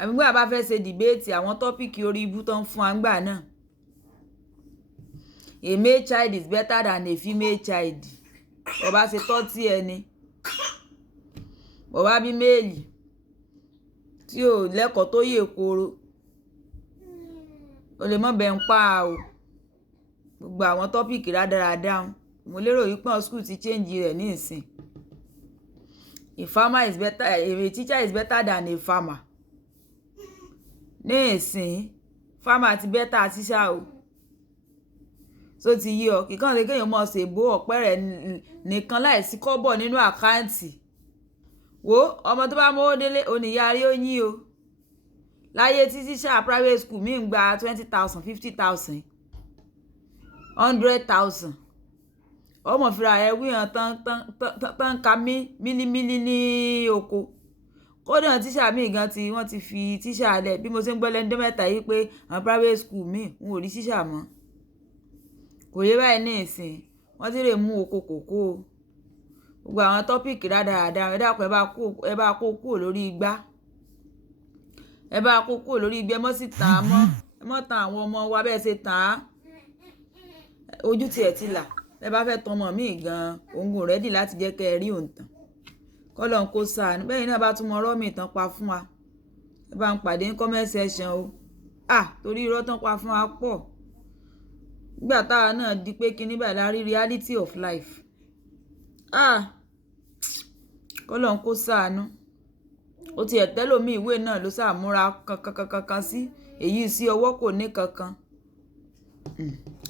àbí gbà bá fẹ́ ṣe dìbéètì àwọn tọ́pìkì orí ibú tó ń fún wa ńgbà náà. A male child is better than a female child. Bó bá ṣe tọ́ tí ẹni. Bó bá bí méèlì tí ò lẹ́kọ̀ọ́ tó yè kooro. O lè mọ́ bẹ́ẹ̀ ń pa o. Gbogbo àwọn tọ́pìkì rádaràda un. Mo lérò wípé school ti change rẹ̀ ní ìsìn. A teacher is better than a farmer. Ní ìsìn, farmer ti better teacher o. So ti yí ọ, kíkàn lè kéèyàn mọ̀ ṣe bó ọ̀pẹ́ rẹ̀ nìkan láìsí kọ́bọ̀ nínú àkáǹtì. Wo ọmọ tó bá mówó délé oníyàrí ó yín o. Láyé tí tíṣà private school mi ń gba 20,000, 50,000, 100,000. Ọmọ fìrà ẹ̀ wíhàn tán ka mílímílí ní oko. Kódà tíṣà mi gan tí wọ́n ti fi tíṣà lẹ̀ bí mo ṣe ń gbọ́ lẹ́nu mẹ́ta yìí pé àwọn private school mi wọn ò rí tíṣà mọ́. Kò yé báyìí ní ìsìn wọ́n ti lè mú oko kòkó o. Gbogbo àwọn tọ́pìkì rádaràda ẹ dákun ẹ bá kó kúrò lórí igbá. Ẹ bá kó kúrò lórí igbá ẹ mọ́ sí tàn án mọ́. Ẹ mọ́ tan àwọn ọmọ wa bẹ́ẹ̀ ṣe tàn án. Ojú tiẹ̀ ti là. Ẹ bá fẹ́ tàn ọmọ mi gan òun ready láti jẹ́ kẹ́ ẹ rí òǹtàn. Kọ́lọ́n kó ṣàánú. Bẹ́ẹ̀ náà bá tún mọ ọ̀rọ̀ mi ìtàn pa fún wa. Ẹ bá ń pàdé ní comment section o. Torí irọ́ tán pa fún wa pọ̀. Nígbà táwa náà di pé kíní báyìí la rí reality of life. Kọ́lọ́n kó ṣàánú. Ó ti ẹ̀tẹ́lòmí ìwé náà ló ṣàmúra kankan sí èyí sí ọwọ́ kò ní kankan.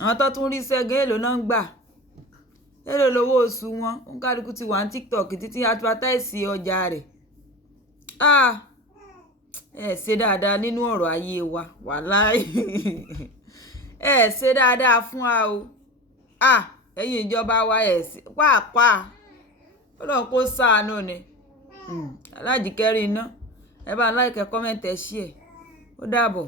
Àwọn tó tún rí sẹ́gẹ́ èlò náà ń gbà. Èlò lówó oṣù wọn. Oníkálukú ti wà ní TikTok títí advertise ọjà rẹ̀. Ẹ ṣe dáadáa nínú ọ̀rọ̀ ayé wa wàláhì. Ẹ ṣe dáadáa fún wa o. Ẹ̀yin ìjọba wa ẹ̀ ṣe pàápàá. Ọlọ́run kó ṣàánú ni. Alájìkẹ́rí iná. Ẹ bá like, comment, share. Ó dàbọ̀.